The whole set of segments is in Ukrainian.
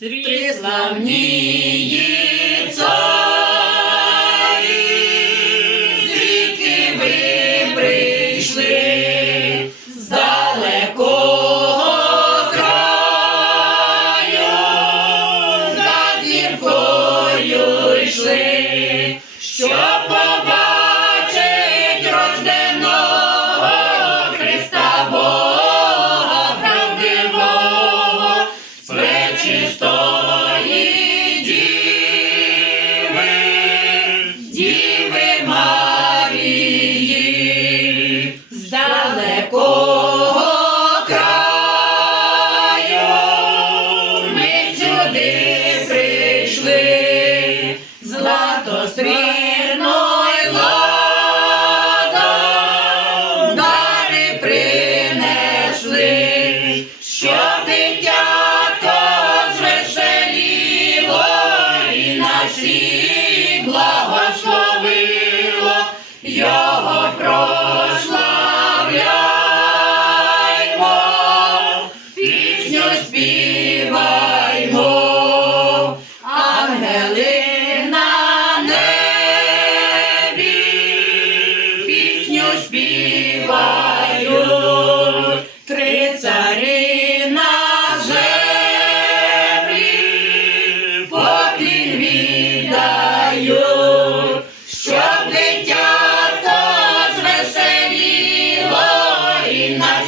Три славні царі, звідки ви прийшли? З далекого краю, йшли, прийшли, злато стрільною ладом дари принесли, що дитятко звеселіло і на всіх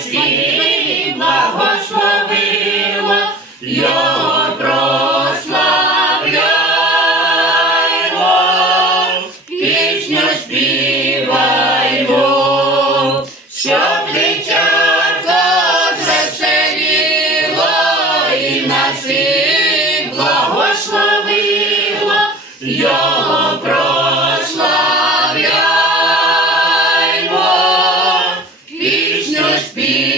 і на його прославляймо, пісню співаймо, прославляймо, пісню співаймо.